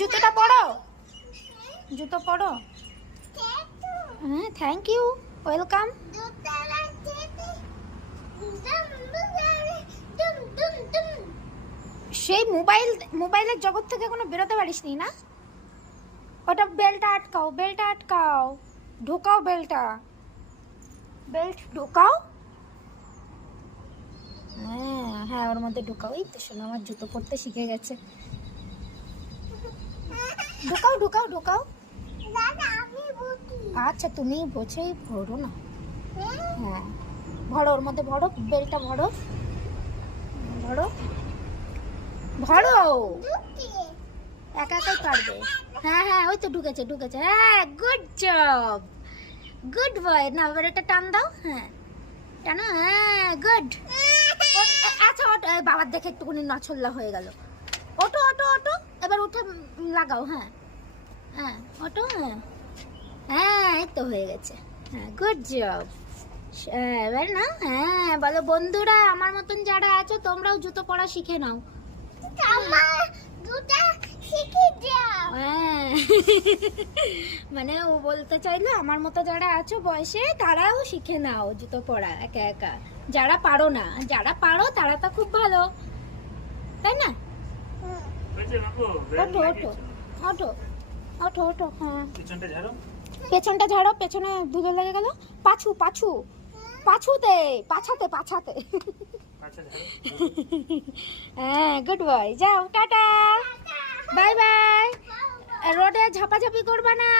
জুতোটা পরো, জুতো পরো। হ্যাঁ, থ্যাংক ইউ, ওয়েলকাম। সেই মোবাইলের জগৎ থেকে কোনো বেরোতে পারিসনি না? ওটা বেলটা আটকাও, বেলটা আটকাও, ঢোকাও বেলটা, বেল্ট ঢোকাও। হ্যাঁ হ্যাঁ, ওর মধ্যে ঢোকাও। এই তো শোনো, আমার জুতো পরতে শিখে গেছে। ঢোকাও ঢোকাও ঢোকাও। আচ্ছা, তুমি বোঝেই ভরো না। হ্যাঁ, ভরো, ওর মধ্যে ভরো, বেলটা ভরো, ভরো ভরো, একা একাই পারবে। হ্যাঁ হ্যাঁ, ওই তো ঢুকেছে ঢুকেছে। হ্যাঁ, গুড জব, গুড বয়। না, এবার এটা টান দাও। হ্যাঁ, টানো। হ্যাঁ, গুড। আচ্ছা, ওটা বাবার দেখে একটুখানি নছল্লা হয়ে গেল। ওটো ওটো ওটো, এবার উঠে লাগাও। হ্যাঁ হ্যাঁ, ওটো। হ্যাঁ হ্যাঁ, এই তো হয়ে গেছে। হ্যাঁ, গুড জব। এবার না, হ্যাঁ বলো, বন্ধুরা আমার মতন যারা আছো তোমরাও জুতো পরা শিখে নাও। হ্যাঁ, মানে ও বলতে চাইলো আমার মতো যারা আছো বয়সে তারাও শিখে নাও জুতো পরা একা একা। যারা পারো না, যারা পারো তারা তো খুব ভালো, তাই না? ওঠো ওঠো ওঠো ওঠো ওঠো। হ্যাঁ, পেছনটা ঝাড়ো, পেছনে ধুলো লেগে গেল। পাছু পাছু, পাছুতে, পাছাতে পাছাতে। হ্যাঁ, গুড বয়। যাও, টাটা, বাই বাই। রোডে ঝাপাঝাপি করবা না।